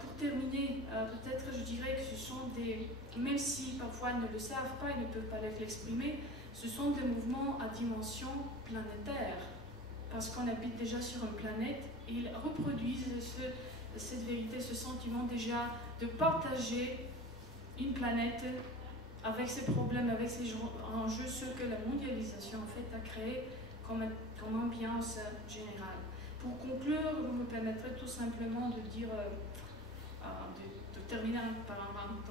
pour terminer, peut-être je dirais que ce sont des, même si parfois ils ne le savent pas, ils ne peuvent pas l'exprimer, ce sont des mouvements à dimension planétaire, parce qu'on habite déjà sur une planète et ils reproduisent cette vérité, ce sentiment déjà de partager une planète avec ses problèmes, avec ses enjeux, ce que la mondialisation en fait a créé comme ambiance générale. Pour conclure, vous me permettrez tout simplement de dire, de terminer par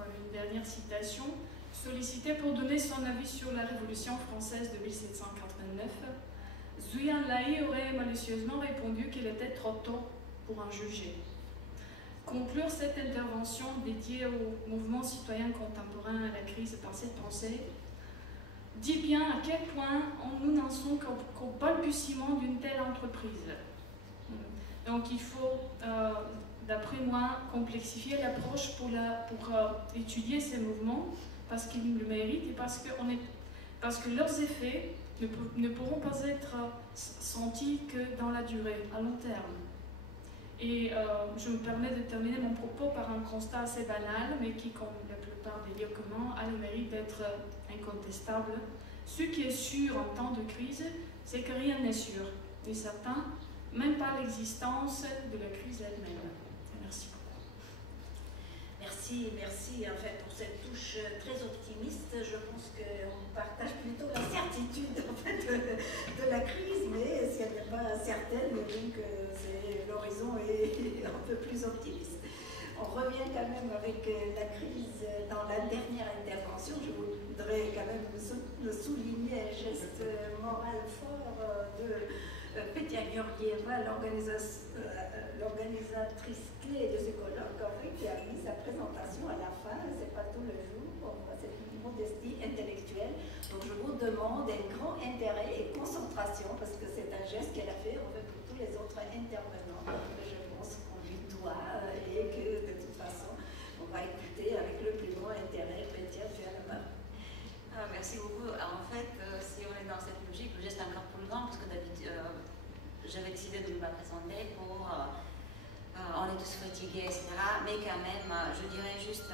une dernière citation. Sollicité pour donner son avis sur la Révolution française de 1789, Zhu Enlai aurait malicieusement répondu qu'il était trop tôt pour en juger. Conclure cette intervention dédiée au mouvement citoyen contemporain à la crise par cette pensée dit bien à quel point nous n'en sommes qu'au balbutiement d'une telle entreprise. Donc il faut, d'après moi, complexifier l'approche pour étudier ces mouvements parce qu'ils le méritent et parce que leurs effets ne pourront pas être sentis que dans la durée, à long terme. Et je me permets de terminer mon propos par un constat assez banal, mais qui, comme la plupart des lieux communs, a le mérite d'être incontestable. Ce qui est sûr en temps de crise, c'est que rien n'est sûr, et certain, même pas l'existence de la crise elle-même. Merci beaucoup. Merci en fait pour cette touche très optimiste. Je pense qu'on partage plutôt la certitude en fait de la crise, mais si elle n'est pas certaine, donc l'horizon est un peu plus optimiste. On revient quand même avec la crise dans la dernière intervention. Je voudrais quand même souligner un geste moral fort de Petya Georgieva, l'organisatrice clé de ce colloque, en fait, qui a mis sa présentation à la fin. C'est pas tout le jour, on voit cette modestie intellectuelle. Donc je vous demande un grand intérêt et concentration, parce que c'est un geste qu'elle a fait en fait, pour tous les autres intervenants. Je pense qu'on lui doit et que de toute façon, on va écouter avec le plus grand intérêt. Petya, tu as la main. Merci beaucoup. Alors, en fait, si on est dans cette logique, le geste est encore plus grand, parce que d'habitude, j'avais décidé de ne pas présenter pour on est tous fatigués, etc. Mais quand même, je dirais juste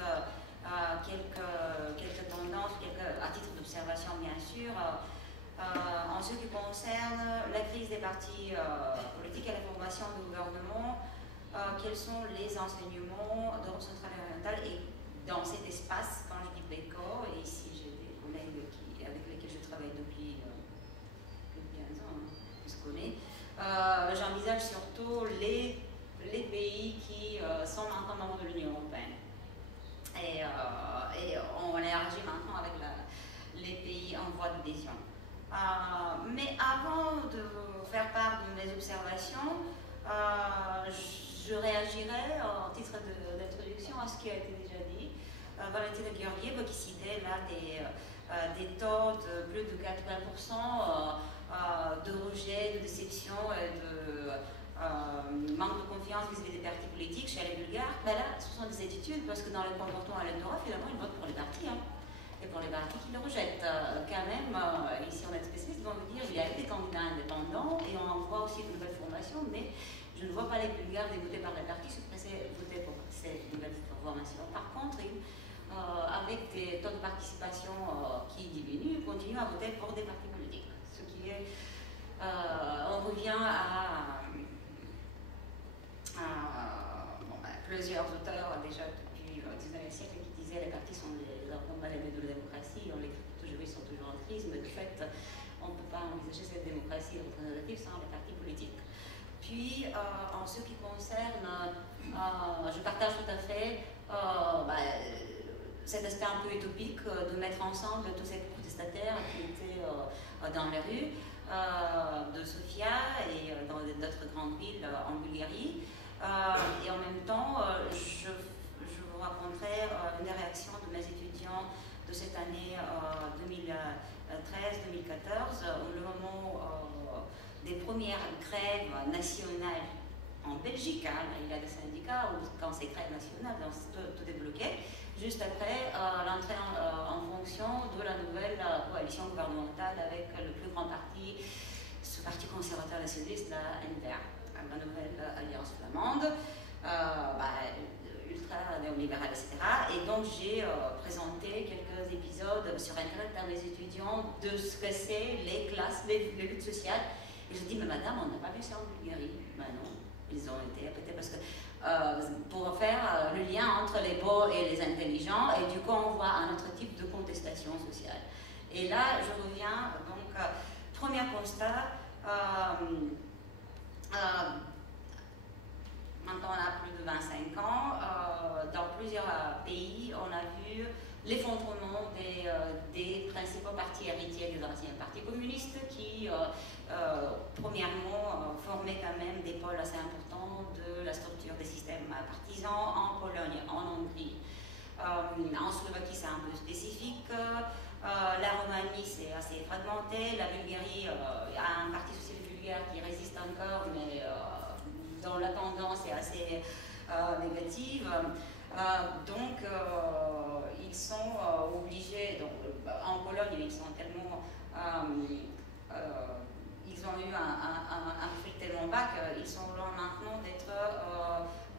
quelques tendances, à titre d'observation bien sûr. En ce qui concerne la crise des partis politiques et la formation du gouvernement, quels sont les enseignements d'Europe centrale et orientale et dans cet espace, quand je dis PECO, et ici j'ai des collègues avec lesquels je travaille depuis 15 ans, on se connaît, j'envisage surtout les pays qui sont maintenant membres de l'Union européenne. Et on élargit maintenant avec les pays en voie d'adhésion. Mais avant de faire part de mes observations, je réagirai en titre d'introduction à ce qui a été déjà dit. Valentina Georgieva qui citait là des taux de plus de 80% de rejet, de déception et de manque de confiance vis-à-vis des partis politiques chez les Bulgares. Ben là, ce sont des études parce que dans les comportements électoraux, finalement, ils votent pour les partis. Et pour les partis qui le rejettent. Quand même, ici on est spécialistes, vont vous dire il y a des candidats indépendants et on en voit aussi de nouvelles formations, mais je ne vois pas les Bulgares dégoûtés par les partis se presser voter pour ces nouvelles formations. Par contre, avec des taux de participation qui diminuent, continuent à voter pour des partis politiques. Ce qui est, on revient à plusieurs auteurs déjà depuis le 19e siècle qui disaient les partis sont les organes mal-aimés de la démocratie, on les critique toujours, ils sont toujours en crise, mais de fait, on ne peut pas envisager cette démocratie représentative sans les partis politiques. Puis, en ce qui concerne, je partage tout à fait cet aspect un peu utopique de mettre ensemble tous ces protestataires qui étaient dans les rues de Sofia et dans d'autres grandes villes en Bulgarie. Et en même temps, je vous raconterai une des réactions de mes étudiants de cette année 2013-2014, au moment des premières grèves nationales en Belgique. Il y a des syndicats où, quand c'est grève nationale, tout est bloqué. Juste après l'entrée en fonction de la nouvelle coalition gouvernementale avec le plus grand parti, ce parti conservateur nationaliste, la NVA, la nouvelle alliance flamande. libérale, etc. Et donc j'ai présenté quelques épisodes sur Internet à mes étudiants de ce que c'est les classes, les luttes sociales. Et je dis, mais madame, on n'a pas vu ça en Bulgarie. Ben non, ils ont été peut-être parce que pour faire le lien entre les beaux et les intelligents, et du coup on voit un autre type de contestation sociale. Et là, je reviens, donc, premier constat, maintenant on a plus de 25 ans, dans plusieurs pays, on a vu l'effondrement des principaux partis héritiers des anciens partis communistes qui, premièrement, formaient quand même des pôles assez importants de la structure des systèmes partisans en Pologne, en Hongrie. En Slovaquie, c'est un peu spécifique. La Roumanie, c'est assez fragmenté. La Bulgarie, il y a un parti social bulgare qui résiste encore, mais dont la tendance est assez négative. Donc, ils sont obligés, donc, en Pologne, ils sont tellement, ils ont eu un prix tellement bas qu'ils sont là maintenant d'être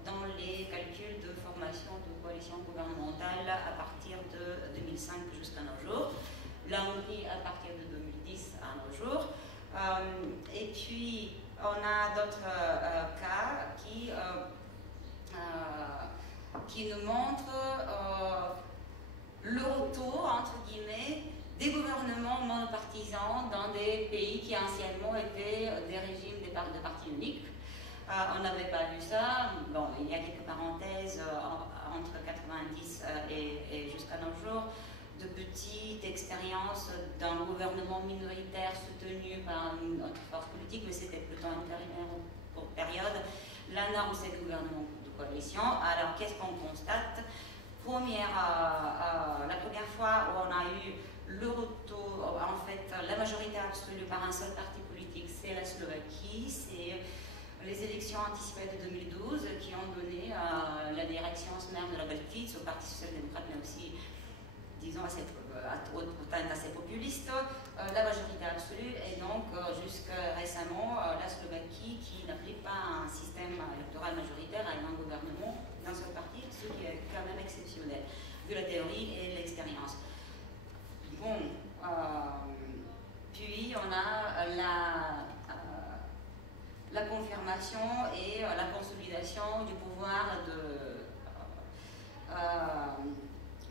dans les calculs de formation de coalition gouvernementale à partir de 2005 jusqu'à nos jours. La Hongrie à partir de 2010 à nos jours. Et puis, on a d'autres cas qui nous montrent le retour, entre guillemets, des gouvernements monopartisans dans des pays qui anciennement étaient des régimes de partis uniques. On n'avait pas vu ça. Bon, il y a quelques parenthèses entre 90 et jusqu'à nos jours, de petites expériences d'un gouvernement minoritaire soutenu par une autre force politique, mais c'était plutôt intérimaire pour période. La norme, c'est le gouvernement de coalition. Alors, qu'est-ce qu'on constate? La première fois où on a eu le retour, en fait, la majorité absolue par un seul parti politique, c'est la Slovaquie. C'est les élections anticipées de 2012 qui ont donné la direction sommaire de la Baltique au Parti social-démocrate, mais aussi, disons, assez populiste, la majorité absolue, et donc jusqu'à récemment, la Slovaquie qui n'applique pas un système électoral majoritaire à un gouvernement d'un seul parti, ce qui est quand même exceptionnel, vu la théorie et l'expérience. Bon, puis on a la confirmation et la consolidation du pouvoir de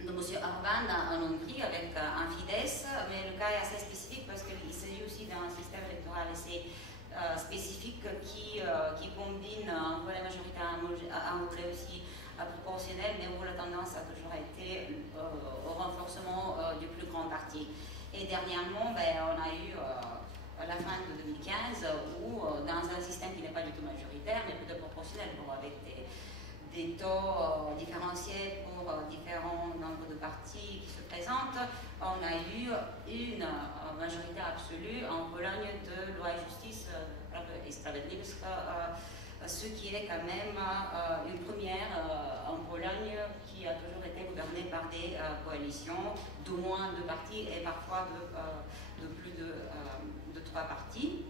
M. Orbán en Hongrie avec un Fidesz, mais le cas est assez spécifique parce qu'il s'agit aussi d'un système électoral assez spécifique qui combine un peu la majorité à un volet aussi proportionnel, mais où la tendance a toujours été au renforcement du plus grand parti. Et dernièrement, on a eu la fin de 2015 où, dans un système qui n'est pas du tout majoritaire, mais plutôt proportionnel, avec des taux différenciés pour différents nombres de partis qui se présentent, on a eu une majorité absolue en Pologne de loi et justice et Sprawiedliwość, ce qui est quand même une première en Pologne qui a toujours été gouvernée par des coalitions d'au moins 2 partis et parfois de plus de 3 partis.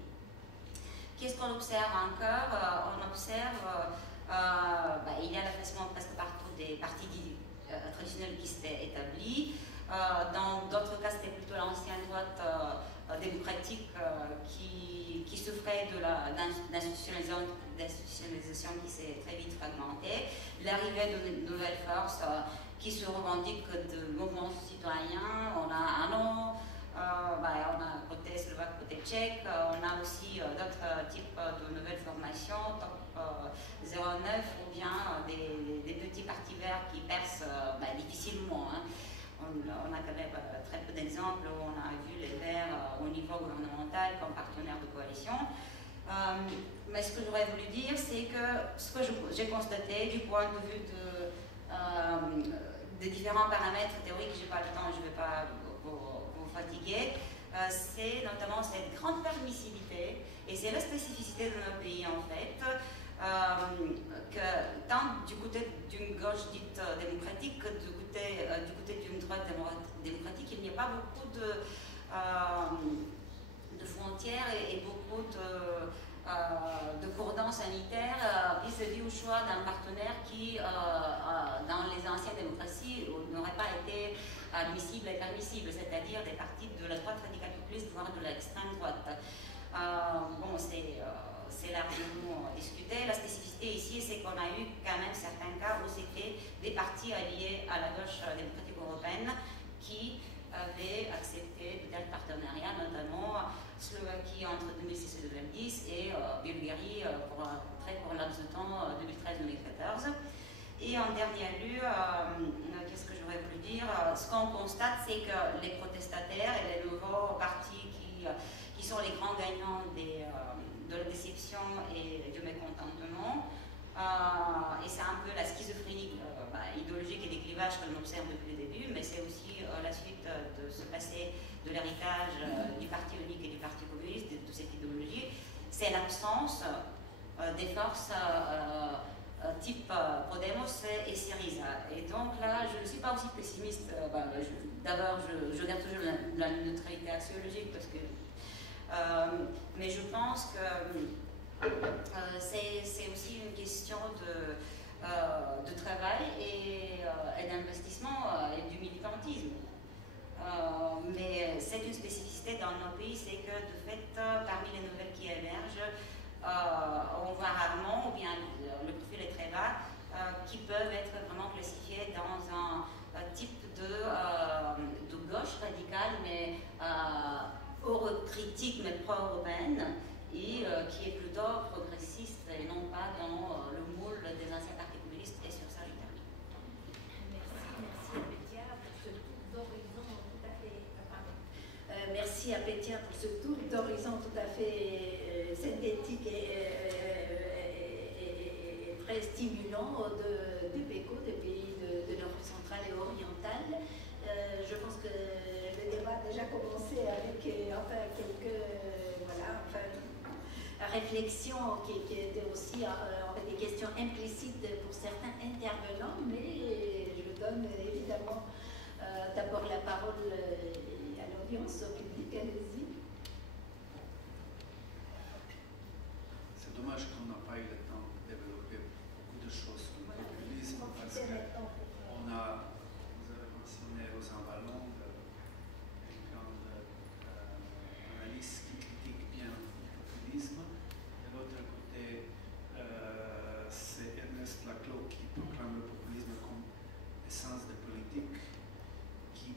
Qu'est-ce qu'on observe encore? On observe il y a l'affaissement presque partout des partis traditionnels qui s'étaient établis. Dans d'autres cas, c'était plutôt l'ancienne droite démocratique qui souffrait de l'institutionnalisation qui s'est très vite fragmentée. L'arrivée de nouvelles forces qui se revendiquent de mouvements citoyens. On a on a côté slovaque, côté tchèque, on a aussi d'autres types de nouvelles formations, top 09 ou bien des petits partis verts qui percent difficilement. On a quand même très peu d'exemples où on a vu les Verts au niveau gouvernemental comme partenaires de coalition. Mais ce que j'aurais voulu dire, c'est que ce que j'ai constaté du point de vue des différents paramètres théoriques, je n'ai pas le temps, je ne vais pas vous fatiguer, c'est notamment cette grande permissivité, et c'est la spécificité de notre pays en fait, que tant du côté d'une gauche dite démocratique que du côté d'une droite démocratique, il n'y a pas beaucoup de frontières et beaucoup de cordons sanitaires vis-à-vis au choix d'un partenaire qui, dans les anciens admissibles et permissibles, c'est-à-dire des partis de la droite radicale populiste, voire de l'extrême droite. Bon, c'est largement discuté. La spécificité ici, c'est qu'on a eu quand même certains cas où c'était des partis alliés à la gauche démocratique européenne qui avaient accepté de tels partenariats, notamment Slovaquie entre 2006 et 2010 et Bulgarie pour un très court laps de temps 2013-2014. Et en dernier lieu, qu'est-ce que j'aurais voulu dire? Ce qu'on constate, c'est que les protestataires et les nouveaux partis qui sont les grands gagnants de la déception et du mécontentement, et c'est un peu la schizophrénie idéologique et des clivages que l'on observe depuis le début, mais c'est aussi la suite de se passer de l'héritage du parti unique et du parti communiste, de cette idéologie, c'est l'absence des forces type Podemos et Syriza. Et donc là, je ne suis pas aussi pessimiste. D'abord, je garde toujours la neutralité axiologique parce que mais je pense que c'est aussi une question de travail et d'investissement et du militantisme. Mais c'est une spécificité dans nos pays, c'est que de fait, parmi les nouvelles qui émergent, on voit rarement, ou bien le profil est très bas, qui peuvent être vraiment classifiés dans un type de gauche radicale, mais critique mais pro-européenne, et qui est plutôt progressiste et non pas dans le moule des anciens partis communistes, et sur ça je termine. Merci à Pétia pour ce tour d'horizon tout à fait synthétique et très stimulant du PECO, des pays de l'Europe centrale et orientale. Je pense que le débat a déjà commencé avec quelques réflexions qui étaient aussi avec des questions implicites pour certains intervenants, mais je donne évidemment d'abord la parole à l'audience, au public. Allez-y. C'est dommage qu'on n'a pas eu le temps de développer beaucoup de choses sur le populisme parce qu'on a, vous avez mentionné Rosan Ballon, une grande analyste qui critique bien le populisme. De l'autre côté, c'est Ernest Laclau qui proclame le populisme comme essence de politique, qui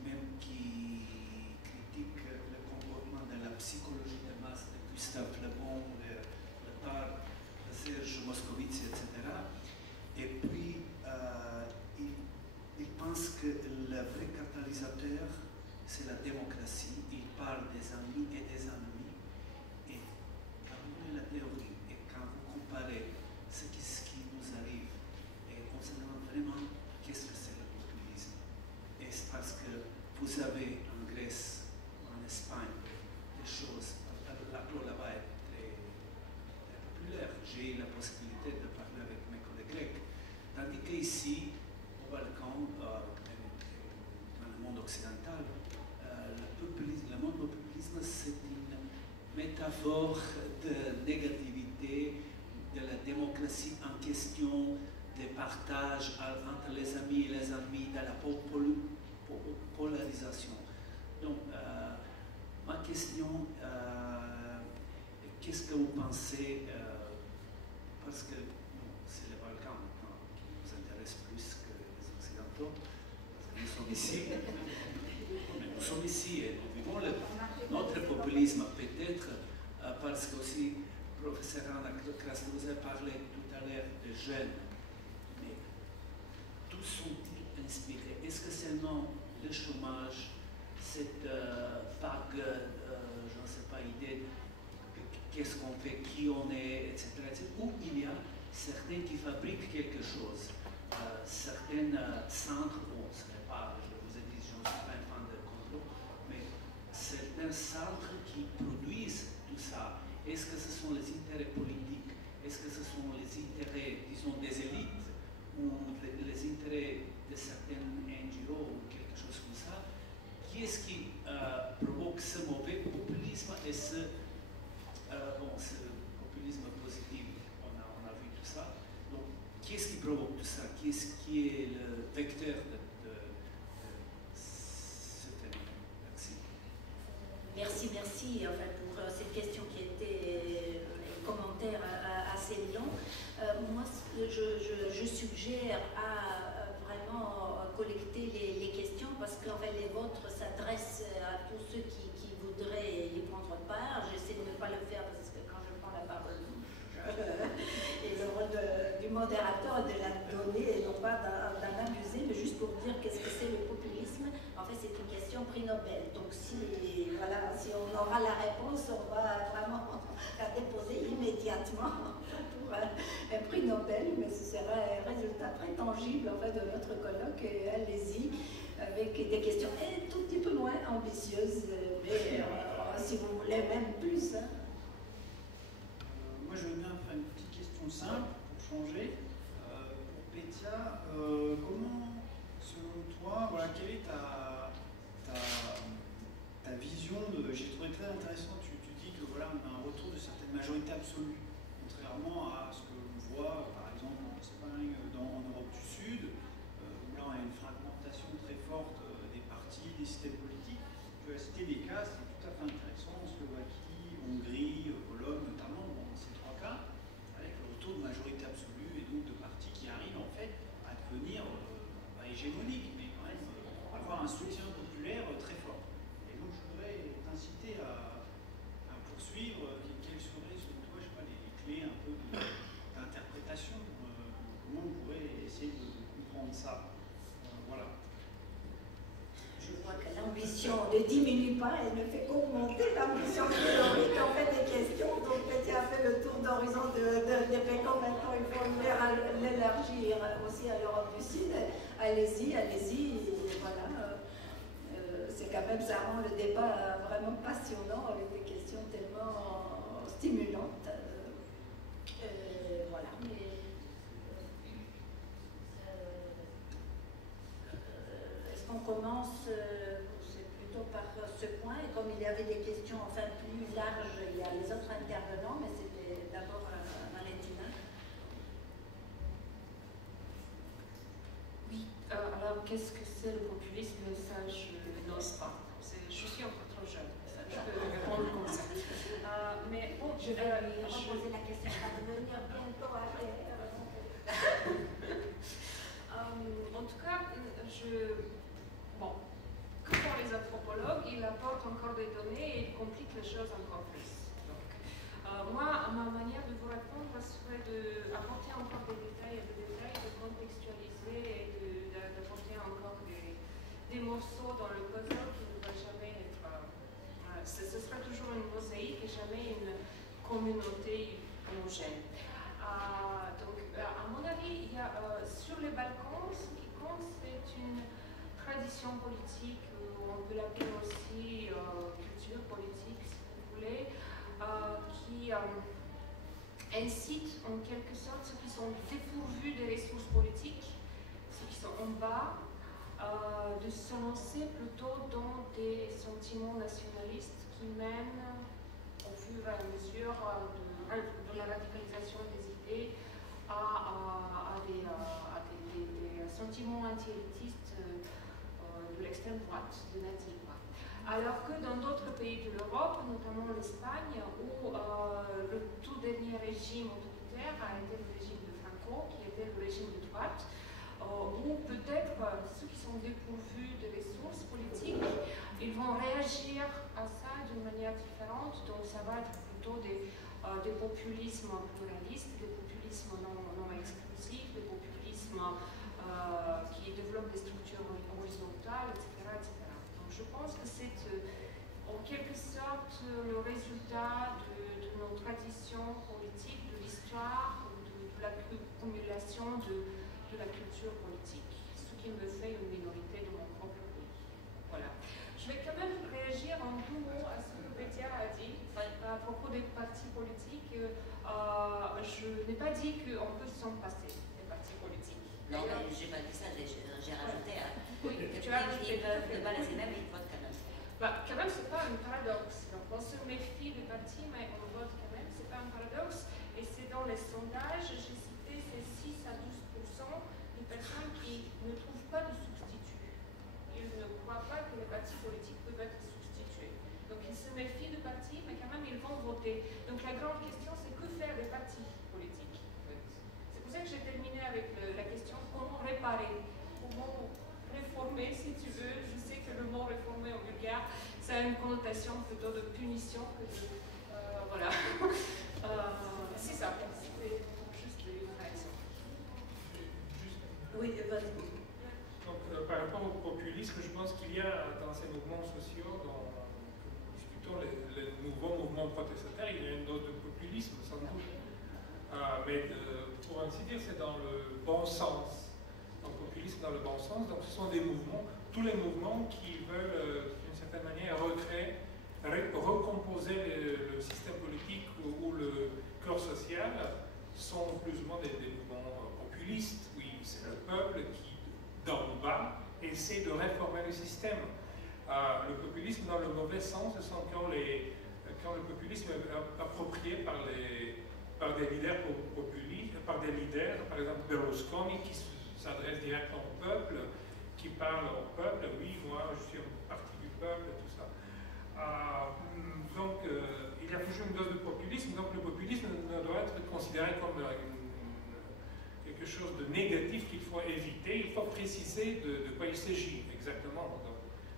critique le comportement de la psychologie de masse de Gustave Le Bon, par Serge Moscovici, etc. Et puis, il pense que le vrai catalysateur, c'est la démocratie. Il parle des amis et des ennemis. Et quand vous voyez la théorie, et quand vous comparez ce qui nous arrive, et on se demande vraiment qu'est-ce que c'est le populisme. Et c'est parce que vous avez en Grèce, en Espagne, des choses, l'applaud là-bas est très populaire. J'ai eu la possibilité de parler avec mes collègues grecs. Tandis qu'ici, au Balkan, dans le monde occidental, le monde du populisme, c'est une métaphore de négativité, de la démocratie en question, des partages entre les amis et les ennemis, de la polarisation. Donc, ma question, qu'est-ce que vous pensez, parce que c'est les Balkans qui nous intéressent plus que les Occidentaux, parce que nous sommes ici, mais nous sommes ici et nous vivons notre populisme, peut-être parce que aussi, professeur Anna Krasl, vous avez parlé tout à l'heure de jeunes, mais tous sont-ils inspirés? Est-ce que seulement le chômage, cette vague, je ne sais pas, idée qu'est-ce qu'on fait, qui on est, etc., où il y a certains qui fabriquent quelque chose, certains centres, bon, ce n'est pas, je vous ai dit, je ne suis pas un fan de complot, mais certains centres qui produisent tout ça. Est-ce que ce sont les intérêts politiques? Est-ce que ce sont les intérêts, disons, des élites ou les intérêts de certaines NGO ou quelque chose comme ça? Qui est-ce qui provoque ce mauvais populisme et ce populisme positif? On a vu tout ça. Donc, qui est-ce qui provoque tout ça? Qui est le vecteur de vôtres s'adresse à tous ceux qui voudraient y prendre part. J'essaie de ne pas le faire parce que quand je prends la parole, et le rôle du modérateur est de la donner et non pas d'en abuser, mais juste pour dire qu'est-ce que c'est le populisme. En fait, c'est une question prix Nobel. Donc si on aura la réponse, on va vraiment la déposer immédiatement pour un prix Nobel, mais ce sera un résultat très tangible en fait, de notre colloque. Allez-y, avec des questions un tout petit peu moins ambitieuses, mais si vous voulez même plus. Hein. Moi, je veux bien faire une petite question simple pour changer. Pour Pétia, comment, selon toi, voilà, quelle est ta vision de... J'ai trouvé très intéressant, tu dis que voilà, on a un retour de certaines majorités absolues, contrairement à ce que l'on voit, par exemple, en Espagne, en Europe du Sud, où là, on a une fragmentation très forte des partis, des systèmes politiques. Tu as cité des cas, c'est tout à fait intéressant, en Slovaquie, Hongrie, Pologne notamment, bon, dans ces trois cas, avec le retour de majorité absolue et donc de partis qui arrivent en fait à devenir, pas hégémoniques, mais quand même avoir un soutien populaire très fort. Et donc je voudrais t'inciter à poursuivre, quelles seraient selon toi, je sais pas, les clés un peu d'interprétation, comment on pourrait essayer de comprendre ça. Voilà. Je vois que l'ambition ne diminue pas, elle ne fait qu'augmenter l'ambition théorique en fait des questions. Donc Pétia a fait le tour d'horizon des PECO, maintenant il faut l'élargir aussi à l'Europe du Sud. Allez-y, voilà. C'est quand même, ça rend le débat vraiment passionnant avec des questions tellement stimulantes. Voilà, mais... Est-ce qu'on commence c'est plutôt par ce point, et comme il y avait des questions enfin plus larges, il y a les autres intervenants, mais c'était d'abord Valentina. Oui, alors qu'est-ce que c'est le populisme? Ça, je n'ose pas. Je suis encore trop jeune, ça, je peux répondre comme ça. Mais bon, je vais lui reposer la question, ça va devenir bientôt après. En tout cas, bon, que pour les anthropologues, il apporte encore des données et il complique les choses encore plus. Donc, moi, ma manière de vous répondre serait d'apporter encore des détails, de contextualiser et d'apporter encore des morceaux dans le puzzle qui ne va jamais être... ce sera toujours une mosaïque et jamais une communauté homogène. Donc, à mon avis, il y a, sur les Balkans, ce qui compte, c'est une tradition politique, on peut l'appeler aussi culture politique, si vous voulez, qui incite en quelque sorte ceux qui sont dépourvus des ressources politiques, ceux qui sont en bas, de se lancer plutôt dans des sentiments nationalistes qui mènent au fur et à mesure de la radicalisation des idées à des sentiments anti-élitistes de l'extrême droite, de l'anti-droite. Alors que dans d'autres pays de l'Europe, notamment l'Espagne, où le tout dernier régime autoritaire a été le régime de Franco, qui était le régime de droite, où peut-être ceux qui sont dépourvus de ressources politiques, ils vont réagir à ça d'une manière différente, donc ça va être plutôt des populismes pluralistes, des populismes non exclusifs, des populismes qui développent des structures horizontales, etc., etc. Donc je pense que c'est en quelque sorte le résultat de nos traditions politiques, de l'histoire, de l'accumulation de la culture politique, ce qui me fait une minorité de mon propre pays. Voilà. Je vais quand même réagir en deux mots à ce que Pétia a dit à propos des partis politiques. Je n'ai pas dit qu'on peut s'en passer des partis politiques. Non, mais je n'ai pas dit ça, j'ai rajouté. Oui, tu as rajouté. Ils peuvent ne pas laisser même, ils votent quand même. Quand même, ce n'est pas un paradoxe. Donc, on se méfie des partis, mais on vote quand même. Ce n'est pas un paradoxe. Et c'est dans les sondages, j'ai cité ces 6 à 12% des personnes qui ne trouvent pas de substitut. Ils ne croient pas que les partis politiques peuvent être substitués. Donc, ils se méfient des partis, mais quand même, ils vont voter. Donc, la grande question, c'est que faire des partis politiques? C'est pour ça que j'ai terminé avec la question comment réparer, comment réformer, si tu veux. Je sais que gouvernement réformé en Bulgarie, ça a une connotation plutôt de punition que de... voilà. C'est ça, c'était juste une réaction. Oui, vas-y. Donc, par rapport au populisme, je pense qu'il y a dans ces mouvements sociaux, comme nous discutons, les nouveaux mouvements protestataires, il y a une dose de populisme, sans doute. Mais pour ainsi dire, c'est dans le bon sens. Donc, populisme dans le bon sens. Donc, ce sont des mouvements, tous les mouvements qui veulent, d'une certaine manière, recomposer le système politique ou le corps social, sont plus ou moins des mouvements populistes. Oui, c'est le peuple qui, d'en bas, essaie de réformer le système. Le populisme dans le mauvais sens, ce sont quand le populisme est approprié par des leaders populistes, par des leaders, par exemple Berlusconi, qui s'adresse directement au peuple, qui parle au peuple, oui, moi je suis une partie du peuple, tout ça. Donc il y a toujours une dose de populisme, donc le populisme ne doit être considéré comme quelque chose de négatif qu'il faut éviter, il faut préciser de quoi il s'agit exactement.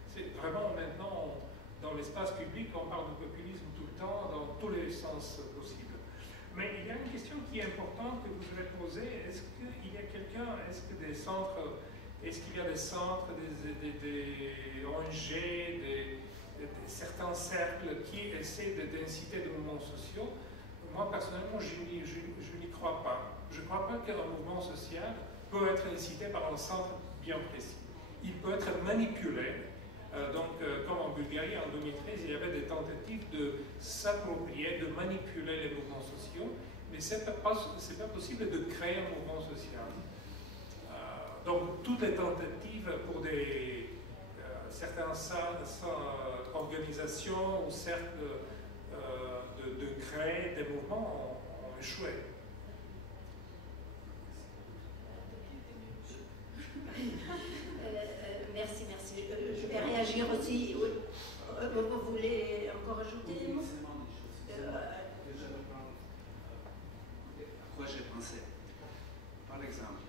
C'est vraiment maintenant, dans l'espace public, on parle de populisme tout le temps, dans tous les sens possibles. Mais il y a une question qui est importante que vous avez posée. Est-ce qu'il y a quelqu'un, est-ce qu'il y a des centres, des ONG, certains cercles qui essaient d'inciter des mouvements sociaux? Moi, personnellement, je n'y crois pas. Je ne crois pas qu'un mouvement social peut être incité par un centre bien précis. Il peut être manipulé. Comme en Bulgarie, en 2013, il y avait des tentatives de s'approprier, de manipuler les mouvements sociaux, mais ce n'est pas possible de créer un mouvement social. Donc, toutes les tentatives pour certaines organisations ou cercles de créer des mouvements ont échoué. Merci. Je vais réagir aussi. Vous voulez encore ajouter des mots? À quoi j'ai pensé? Par exemple,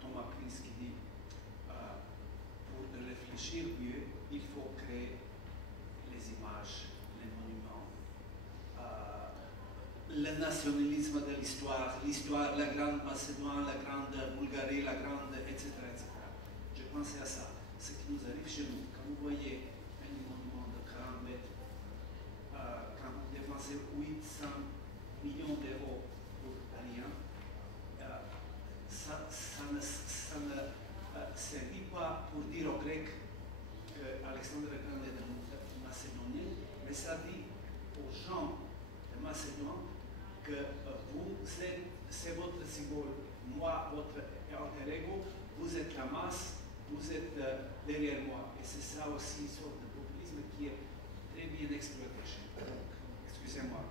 Thomas Prince qui dit pour réfléchir mieux, il faut créer les images, les monuments, le nationalisme de l'histoire, la grande Macédoine, la grande Bulgarie, la grande, etc. J'ai pensé à ça. Ce qui nous arrive chez nous, quand vous voyez un monument de 40 mètres, quand vous dépensez 800 millions d'euros pour rien, ça ne servit pas pour dire aux Grecs qu'Alexandre le Grand est de Macédonien, mais ça dit aux gens de Macédoine que c'est votre symbole, moi, votre alter ego, vous êtes la masse, vous êtes derrière moi. Et c'est ça aussi une sorte de populisme qui est très bien exploité chez nous. Excusez-moi.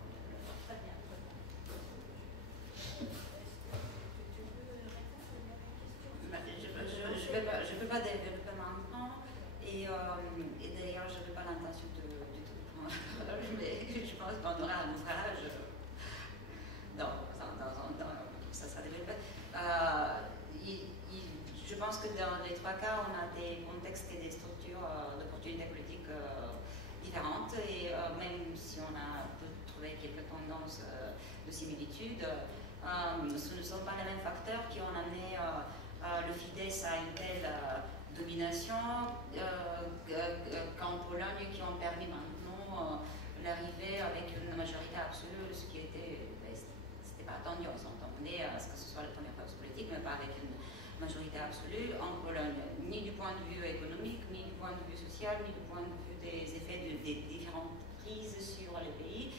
Je ne peux pas développer maintenant. Et d'ailleurs, je n'avais pas l'intention de tout prendre. Je pense qu'on aura un ouvrage. Ça développe. Je pense que dans les trois cas, on a des contextes et des structures d'opportunités politiques différentes. Et même si on a trouvé quelques tendances de similitude, ce ne sont pas les mêmes facteurs qui ont amené le Fidesz à une telle domination qu'en Pologne, qui ont permis maintenant l'arrivée avec une majorité absolue, ce qui était, c'était pas attendu, on s'entendait à ce que ce soit la première force politique, mais pas avec une majorité absolue en Pologne, ni du point de vue économique, ni du point de vue social, ni du point de vue des effets des différentes crises sur les pays,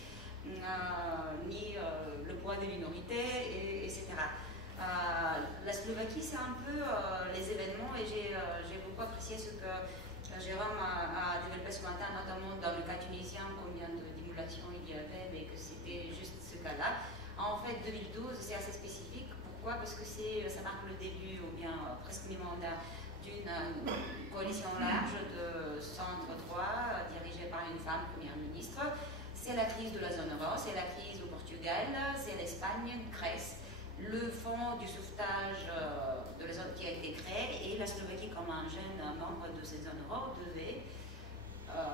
ni le poids des minorités, etc. La Slovaquie, c'est un peu les événements, et j'ai beaucoup apprécié ce que Jérôme a développé ce matin, notamment dans le cas tunisien, combien d'émulations il y avait, mais que c'était juste ce cas-là. En fait, 2012, c'est assez spécifique. Pourquoi? Parce que ça marque le début, ou bien presque mi-mandat, d'une coalition large de centre-droit, dirigée par une femme première ministre. C'est la crise de la zone euro, c'est la crise au Portugal, c'est l'Espagne, Grèce, le fonds du sauvetage de la zone qui a été créé, et la Slovaquie comme un jeune membre de cette zone euros, devait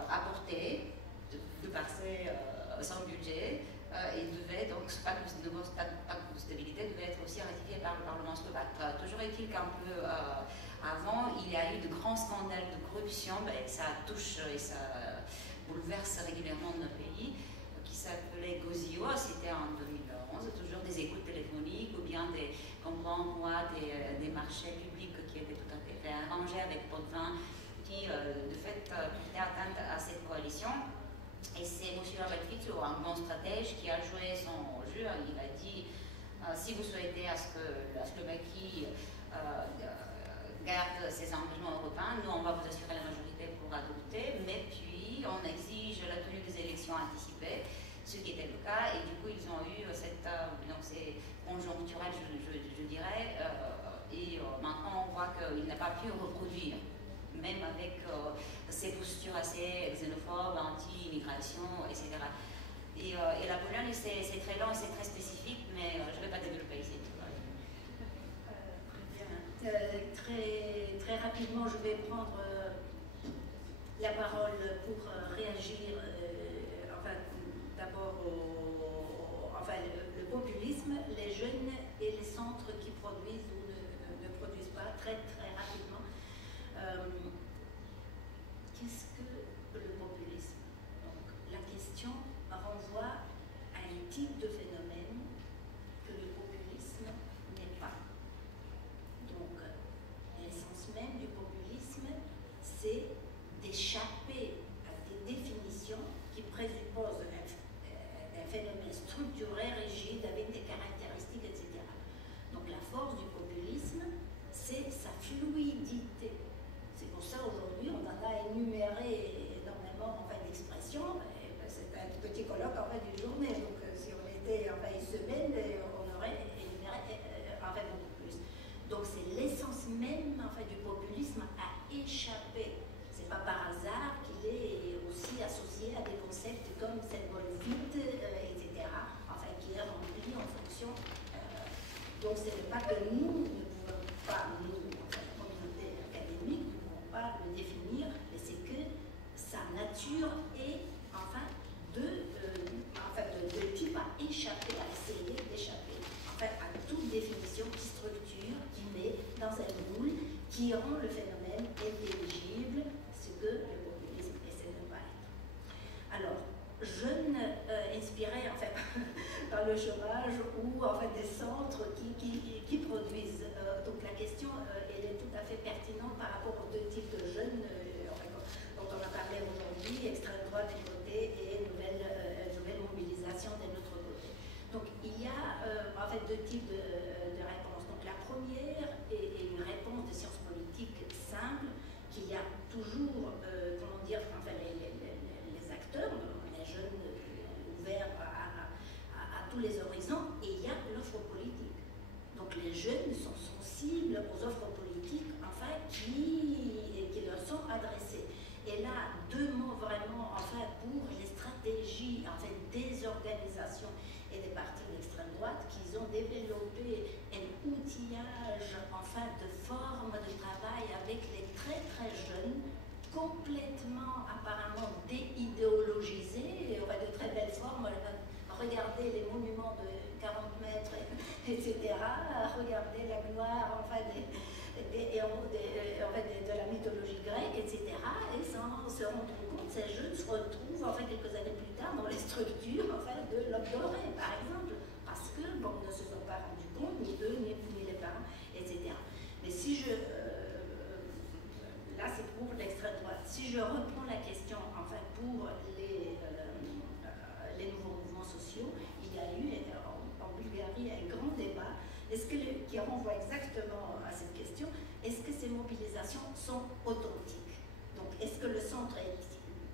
apporter, de par son budget, et devait donc, ce pacte de stabilité devait être aussi ratifié par le Parlement slovaque. Toujours est-il qu'un peu avant, il y a eu de grands scandales de corruption, et ça touche et ça bouleverse régulièrement notre pays, qui s'appelait Gozio, c'était en 2011, toujours des écoutes téléphoniques ou bien des marchés publics qui étaient tout à fait arrangés avec Potvin, qui de fait portaient atteinte à cette coalition. Et c'est M. Robert Fico, un bon stratège, qui a joué son jeu. Il a dit si vous souhaitez à ce que la Slovaquie garde ses engagements européens, nous on va vous assurer la majorité pour adopter, mais puis on exige la tenue des élections anticipées, ce qui était le cas, et du coup ils ont eu cette, donc c'est conjoncturel je dirais, et maintenant on voit qu'il n'a pas pu reproduire, même avec ses postures assez xénophobes, anti-immigration, etc. Et la Pologne c'est très long, c'est très spécifique, mais je ne vais pas développer ici. Très rapidement, je vais prendre la parole pour réagir d'abord le populisme, les jeunes et les centres qui produisent ou ne produisent pas, très rapidement. Qu'est-ce que le populisme? Donc, la question renvoie à un type de phénomène que le populisme n'est pas. Donc, l'essence même du populisme, c'est d'échapper à des définitions qui présupposent un phénomène structuré, rigide, avec des caractéristiques, etc. Donc, la force du populisme, c'est sa fluidité. C'est pour ça, aujourd'hui, on en a énuméré énormément d'expressions. C'est un petit colloque d'une journée. Donc, si on était une semaine, on aurait énuméré beaucoup plus. Donc c'est l'essence même du populisme à échapper. C'est pas par hasard qu'il est aussi associé à des concepts comme symbole vide, etc. Qui est rempli en fonction. Donc ce n'est pas que nous ne pouvons pas, nous, la communauté académique, ne pouvons pas le définir, mais c'est que sa nature est de type à échapper, à essayer d'échapper à toute définition qui structure, qui met dans un moule, qui rend le phénomène intelligible, ce que le populisme essaie de ne pas être. Alors, jeunes inspirés par le chômage ou des centres qui produisent. Donc la question, elle est tout à fait pertinente par rapport aux deux types de jeunes dont on a parlé aujourd'hui, extrême droite d'un côté et nouvelle mobilisation d'un autre côté. Donc il y a deux types de réponses. Donc la première est une réponse de sciences politiques simple, qu'il y a toujours, les acteurs, les jeunes ouverts à tous les horizons, et il y a l'offre politique. Donc les jeunes sont sensibles aux offres politiques qui leur sont adressées. Et là, deux mots vraiment pour les stratégies des organisations et des partis d'extrême droite qui ont développé un outillage de forme de travail avec les très jeunes, complètement apparemment déidéologisés, de très belles formes. Regardez les monuments de 40 mètres, etc. Regardez la gloire des héros de la mythologie grecque, etc. Et sans se rendre compte, ces jeunes se retrouvent quelques années plus tard dans les structures de l'Homme doré, par exemple, parce que ne se sont pas rendus compte, ni eux, ni les parents, etc. Mais si là c'est pour l'extrême droite. Si je reprends la question, pour les nouveaux mouvements sociaux, il y a eu en Bulgarie un grand débat qui renvoie exactement à cette question. Est-ce que ces mobilisations sont authentiques? Donc, est-ce que le centre est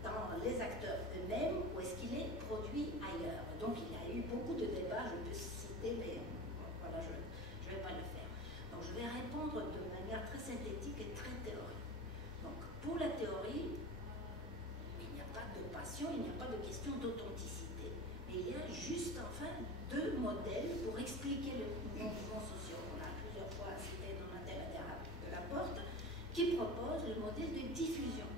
dans les acteurs eux-mêmes ou est-ce qu'il est produit ailleurs? Donc, il y a eu beaucoup de débats, je peux citer, mais voilà, je ne vais pas le faire. Donc, je vais répondre de manière très synthétique et très théorique. Donc, pour la théorie, il n'y a pas de passion, il n'y a pas de question d'authenticité. Mais il y a juste, deux modèles pour expliquer le mouvement social. On a plusieurs fois cité Donatella de la Porte, qui propose le modèle de diffusion.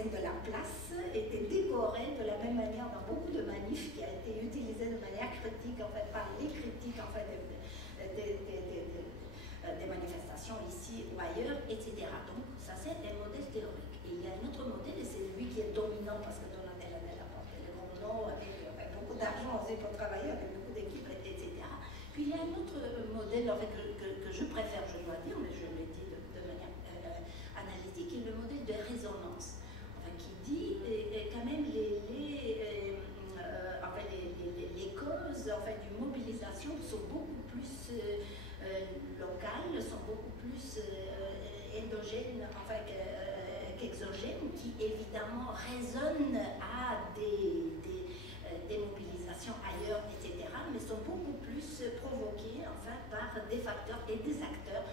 scène de la place était décorée de la même manière dans beaucoup de manifs, qui a été utilisée de manière critique, en fait, par les critiques, en fait, des manifestations ici ou ailleurs, etc. Donc, ça c'est un modèle théorique. Et il y a un autre modèle, et c'est lui qui est dominant, parce que Donatella Nella porte le gros nom, avec beaucoup d'argent aussi pour travailler, avec beaucoup d'équipes, etc. Puis il y a un autre modèle en fait, que je préfère, je dois dire, mais je l'ai dit de manière analytique, qui est le modèle de résonance, enfin, qui dit quand même les causes en fait, d'une mobilisation sont beaucoup plus locales, sont beaucoup plus endogènes enfin, qu'exogènes, qui évidemment résonnent à des mobilisations ailleurs, etc., mais sont beaucoup plus provoquées enfin, par des facteurs et des acteurs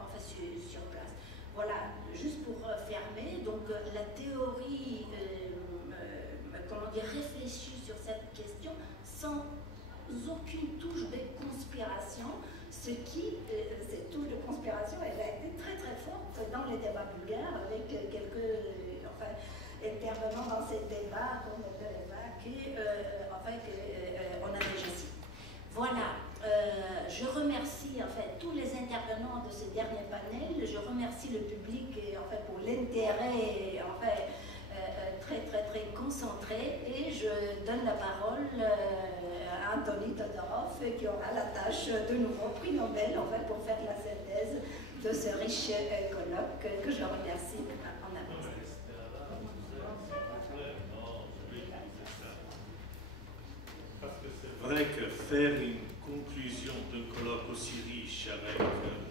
enfin, sur place. Voilà, juste pour fermer, donc la théorie comment dire, réfléchit sur cette question sans aucune touche de conspiration, ce qui, cette touche de conspiration, elle a été très très forte dans les débats bulgares avec quelques intervenants dans ces débats comme Dereva on a déjà cité. Voilà, je remercie en fait tous les intervenants de ce dernier panel, je remercie le public en fait, pour l'intérêt en fait, très très très concentré et je donne la parole à Anthony Todorov qui aura la tâche de nouveau prix Nobel en fait, pour faire la synthèse de ce riche colloque que je remercie en avance. C'est vrai que faire une conclusion d'un colloque aussi riche avec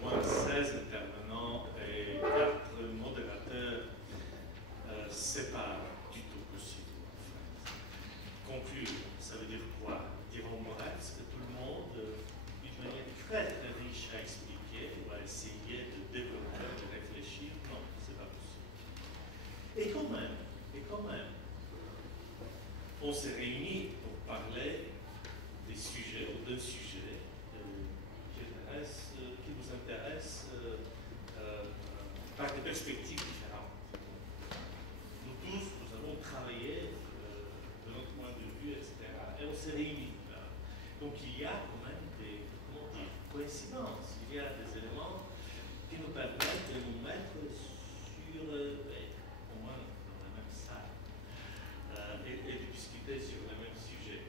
moins de 16 intervenants et 4 modérateurs, c'est pas du tout possible. En fait. Conclure, ça veut dire quoi? Dire en morale que tout le monde, d'une manière très très riche à expliquer ou à essayer de développer, de réfléchir, non, c'est pas possible. Et quand même, on s'est réunis pour parler des sujets ou d'un sujet qui nous intéresse par des perspectives différentes. Nous tous, nous avons travaillé de notre point de vue, etc. Et on s'est réunis là. Donc il y a quand même des coïncidences, il y a des éléments qui nous permettent de nous mettre sur, au moins dans la même salle, et de discuter sur le même sujet.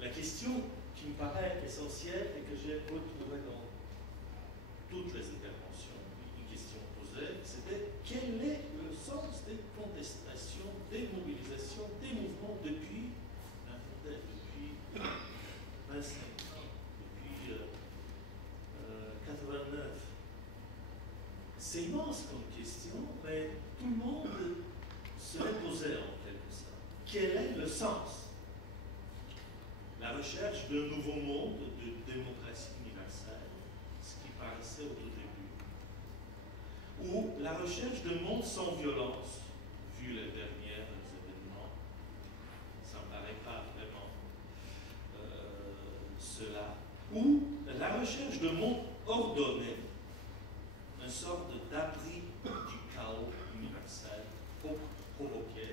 La question qui me paraît essentielle et que j'ai retrouvée dans toutes les interventions, une question posée, c'était quel est le sens des contestations, des mobilisations, des mouvements depuis 25 ans, depuis 89. C'est immense comme question, mais tout le monde se l'est posé en quelque sorte. Quel est le sens? La recherche d'un nouveau monde de démocratie universelle, ce qui paraissait au tout début, ou la recherche d'un monde sans violence, vu les derniers événements, ça ne me paraît pas vraiment cela, ou la recherche d'un monde ordonné, une sorte d'abri du chaos universel provoqué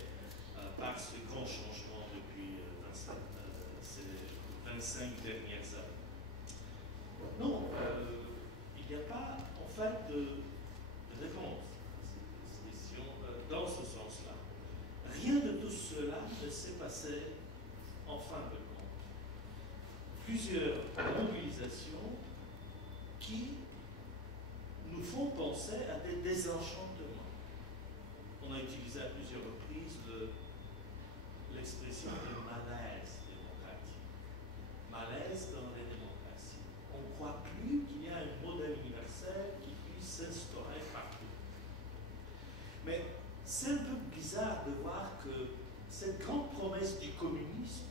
par ce grand changement depuis ces 25 dernières années. Non, il n'y a pas en fait de réponse à cette question dans ce sens-là. Rien de tout cela ne s'est passé en fin de compte. Plusieurs mobilisations qui nous font penser à des désenchantements. On a utilisé à plusieurs reprises l'expression de malaise démocratique. Malaise dans les démocraties. On ne croit plus qu'il y a un modèle universel qui puisse s'instaurer partout. Mais c'est un peu bizarre de voir que cette grande promesse du communisme,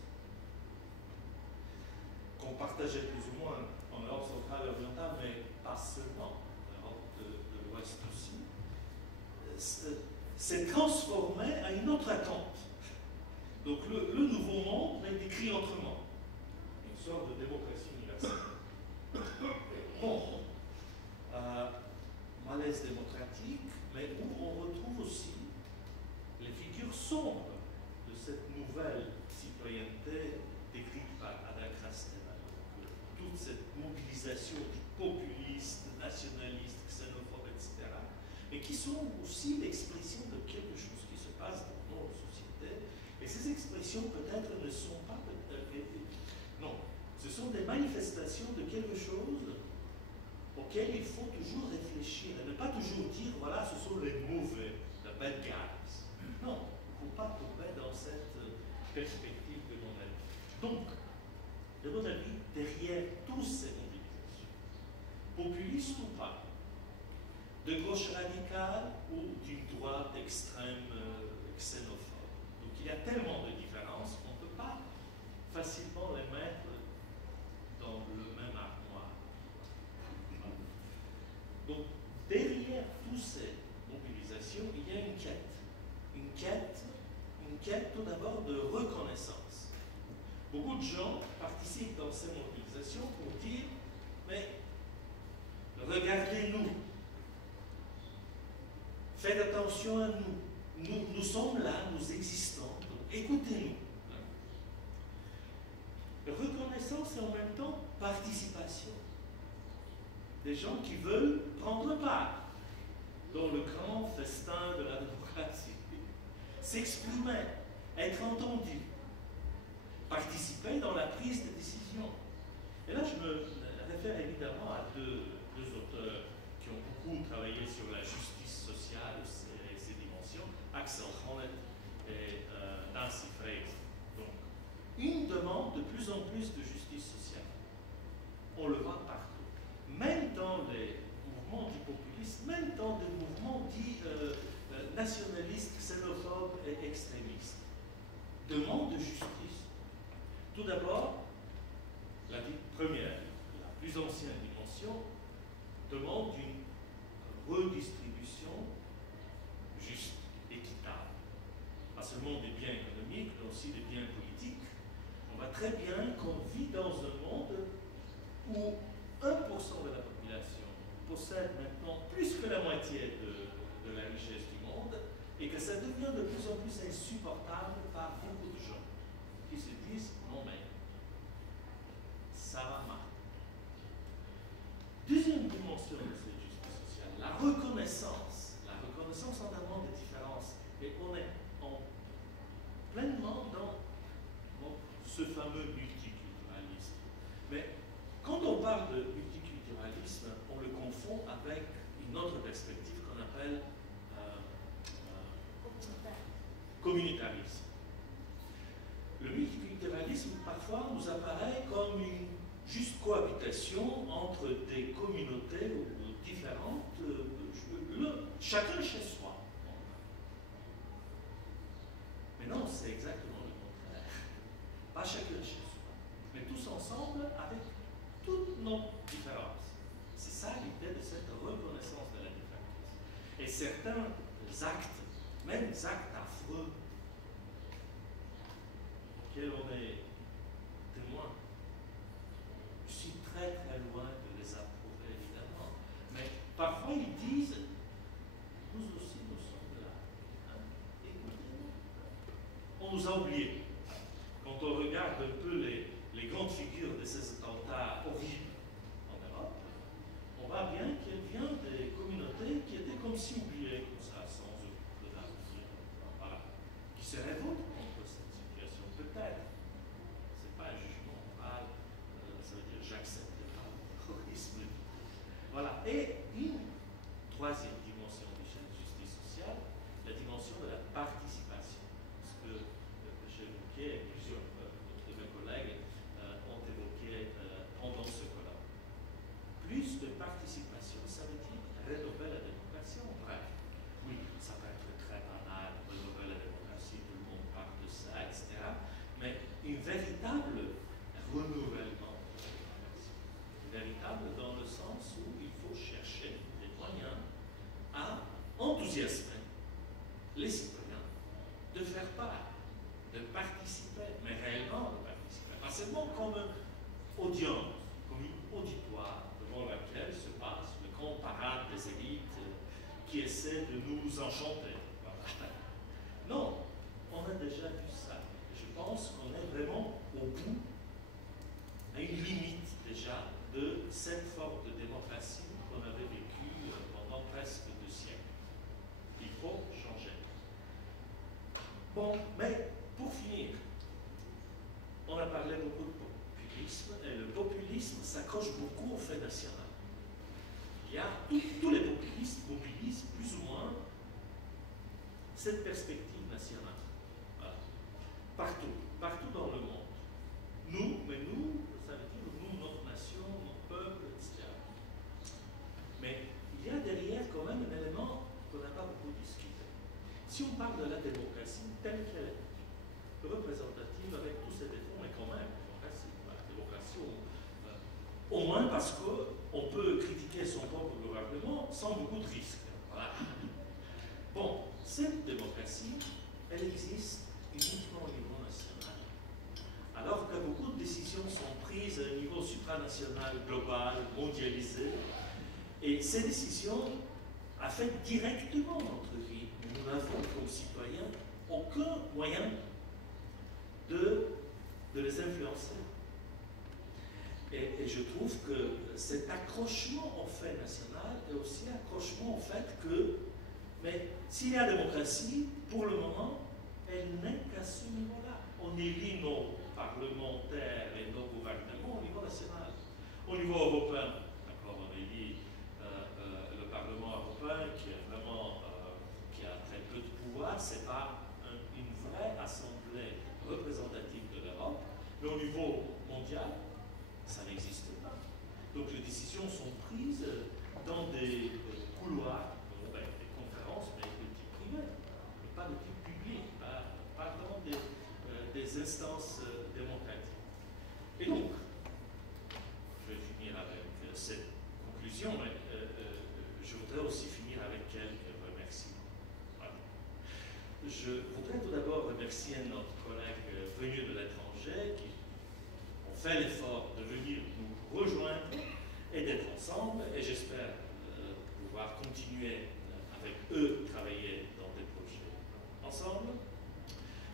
qu'on partageait plus ou moins en Europe centrale et orientale, mais pas seulement, en Europe de l'Ouest aussi, s'est transformé à une autre attente. Donc le nouveau monde est décrit autrement. Une sorte de démocratie universelle. Bon, malaise démocratique. démocratique, mais où on retrouve aussi les figures sombres de cette nouvelle citoyenneté décrite par Ada Krasteva. Toute cette mobilisation populiste, nationaliste, xénophobe, etc., mais qui sont aussi l'expression de quelque chose qui se passe dans nos sociétés. Et ces expressions peut-être ne sont pas... non, ce sont des manifestations de quelque chose auquel il faut toujours réfléchir et ne pas toujours dire, voilà, ce sont les mauvais, the bad guys. Non, il ne faut pas tomber dans cette perspective de mon avis. Donc, de mon avis, derrière tous ces mobilisations, populistes ou pas, de gauche radicale ou d'une droite extrême xénophobe. Donc il y a tellement de différences qu'on ne peut pas facilement les mettre dans le même armoire. Donc derrière toutes ces mobilisations, il y a une quête. Une quête tout d'abord de reconnaissance. Beaucoup de gens participent dans ces mobilisations pour dire, mais regardez-nous, faites attention à nous, nous sommes là, nous existons, donc écoutez-nous. Reconnaissance et en même temps participation. Des gens qui veulent prendre part dans le grand festin de la démocratie, s'exprimer, être entendus, participer dans la prise de décision. Et là, je me réfère évidemment à deux auteurs qui ont beaucoup travaillé sur la justice sociale et ses dimensions, Axel Honneth et Nancy Fraser. Donc, une demande de plus en plus de justice sociale. On le voit partout. Même dans les mouvements dits populistes, même dans des mouvements dits nationalistes, xénophobes et extrémistes. Demande de justice. Tout d'abord, la première, la plus ancienne dimension, demande une redistribution juste, équitable. Pas seulement des biens économiques, mais aussi des biens politiques. On voit très bien qu'on vit dans un monde où 1% de la population possède maintenant plus que la moitié de la richesse du monde et que ça devient de plus en plus insupportable par beaucoup de gens qui se disent non mais ça va mal. Deuxième dimension de cette justice sociale, la reconnaissance en amont des différences. Et on est pleinement dans ce fameux multiculturalisme. Mais quand on parle de multiculturalisme, on le confond avec une autre perspective qu'on appelle communautarisme. Le multiculturalisme, parfois, nous apparaît comme une juste cohabitation entre des communautés différentes, chacun chez soi. Mais non, c'est exactement le contraire. Pas chacun chez soi, mais tous ensemble avec toutes nos différences. C'est ça l'idée de cette reconnaissance de la différence. Et certains actes, même des actes affreux, auxquels on est témoin, je suis très très loin de les approuver évidemment, mais parfois ils disent nous aussi nous sommes là, hein? Écoutez-nous. On nous a oubliés. Quand on regarde un peu les grandes figures de ces attentats horribles en Europe, on voit bien qu'elles viennent des communautés qui étaient comme si oubliées, comme ça, sans aucun avenir, voilà, qui se révoltent contre cette situation, peut-être. C'est pas un jugement moral, ça veut dire j'accepte pas le terrorisme. Voilà. Et une troisième dimension de la justice sociale, la dimension de la participation. Ce que j'évoquais, plusieurs de mes collègues ont évoqué pendant ce colloque. Plus de participation, ça veut dire rénover la démocratie en bref. Oui, ça peut être très banal, rénover la démocratie, tout le monde parle de ça, etc. Mais une véritable renouvellement de la démocratie. Véritable dans le sens où il faut chercher des moyens à enthousiasmer les citoyens de faire part, de participer, mais réellement de participer. Pas seulement comme audience, comme une auditoire devant laquelle se passe le grand parade des élites qui essaie de nous enchanter. Non, on a déjà vu ça. Je pense qu'on est vraiment au bout, à une limite déjà, de cette forme de démocratie qu'on avait vécue pendant presque 2 siècles. Il faut changer. Bon, mais pour finir, on a parlé beaucoup de populisme, et le populisme s'accroche beaucoup au fait national. Il y a tous les populistes mobilisent plus ou moins cette perspective nationale. Voilà. Partout dans le monde. Nous, ça veut dire nous, notre nation, notre peuple, etc. Mais il y a derrière quand même un élément qu'on n'a pas beaucoup discuté. Si on parle de la démocratie telle qu'elle est, représentative avec tous ses défauts, mais quand même, la démocratie, au moins parce qu'on peut critiquer son propre gouvernement sans beaucoup de risques. Voilà. Bon, cette démocratie, elle existe uniquement au niveau national. Alors que beaucoup de décisions sont prises à un niveau supranational, global, mondialisé, et ces décisions affectent directement notre vie. Nous n'avons comme citoyens aucun moyen de les influencer. Et je trouve que cet accrochement au fait national est aussi un accrochement au fait que, mais s'il y a démocratie, pour le moment, elle n'est qu'à ce niveau-là. On élit nos parlementaires et nos gouvernements au niveau national. Au niveau européen, d'accord, on élit le Parlement européen qui est vraiment, qui a très peu de pouvoir, c'est pas une vraie assemblée représentative de l'Europe, mais au niveau mondial, ça n'existe pas. Donc les décisions sont prises dans des couloirs, des conférences, mais de type privé, pas de type public, pas dans des instances démocratiques. Et donc, je vais finir avec cette conclusion, mais je voudrais aussi finir avec quelques remerciements. Voilà. Je voudrais tout d'abord remercier notre collègue venu de l'étranger qui ont fait l'effort de venir nous rejoindre et d'être ensemble, et j'espère pouvoir continuer avec eux travailler dans des projets ensemble.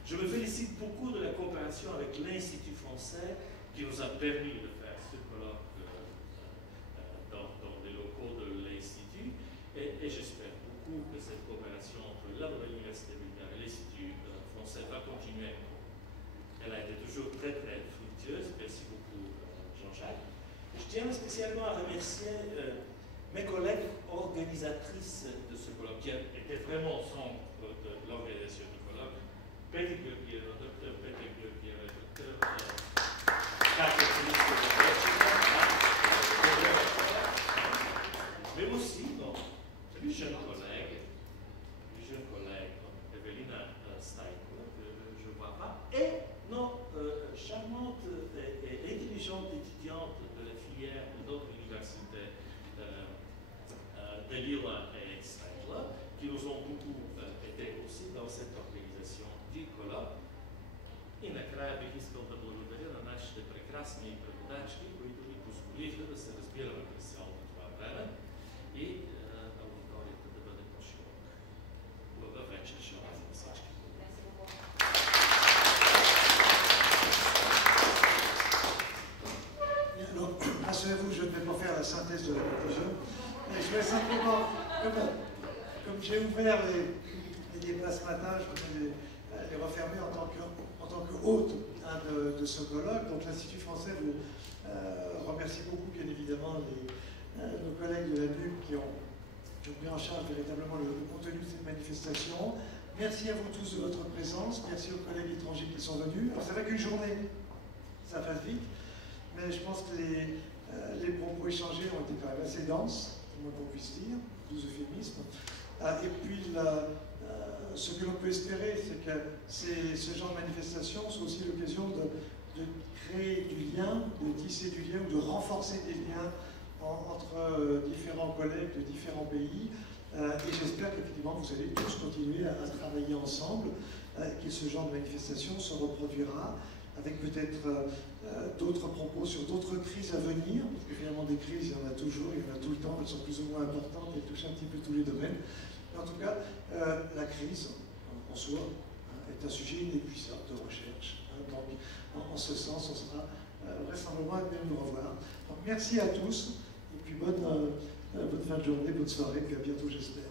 Je me félicite beaucoup de la coopération avec l'Institut français qui nous a permis de faire ce colloque dans les locaux de l'Institut, et j'espère beaucoup que cette coopération entre la Nouvelle Université bulgare et l'Institut français va continuer. Elle a été toujours très très fructueuse. Merci beaucoup Jean-Jacques. Je tiens spécialement à remercier mes collègues organisatrices de ce colloque, qui étaient vraiment au centre de l'organisation du colloque. Peter Glögier, le docteur Peter Glögier, le docteur Katja mais aussi les jeunes collègues, Evelina Steitler, que je ne vois pas, et nos charmantes et intelligentes étudiantes de la filière de notre université de Lille et Steitler, qui nous ont beaucoup aidés aussi dans cette organisation du colloque. И накрая бих искал да благодаря на нашите прекрасни преводачки, които ни позволиха да се разбираме през цялото това време и аудиторията да бъде по-широка. Добър вечер, желая на всички. Alors, rassurez-vous, je ne vais pas faire la synthèse de la conclusion. Mais je vais simplement, comme j'ai ouvert les débats ce matin, je voudrais les refermer en tant que hôte de ce colloque. Donc l'Institut français vous remercie beaucoup, bien évidemment, nos collègues de la NUP qui ont pris en charge véritablement le contenu de cette manifestation. Merci à vous tous de votre présence. Merci aux collègues étrangers qui sont venus. Alors c'est vrai qu'une journée, ça passe vite, mais je pense que les propos échangés ont été quand même assez denses, c'est le moins qu'on puisse dire, 12 euphémismes. Et puis, ce que l'on peut espérer, c'est que ce genre de manifestation soit aussi l'occasion de créer du lien, de tisser du lien, ou de renforcer des liens entre différents collègues de différents pays. Et j'espère qu'effectivement, vous allez tous continuer à travailler ensemble, que ce genre de manifestation se reproduira avec peut-être d'autres propos sur d'autres crises à venir, parce que finalement des crises, il y en a toujours, il y en a tout le temps, elles sont plus ou moins importantes, elles touchent un petit peu tous les domaines. Mais en tout cas, la crise en soi est un sujet inépuisable de recherche. Donc, en ce sens, on sera vraisemblablement amené à nous revoir. Donc, merci à tous, et puis bonne fin de journée, bonne soirée, puis à bientôt, j'espère.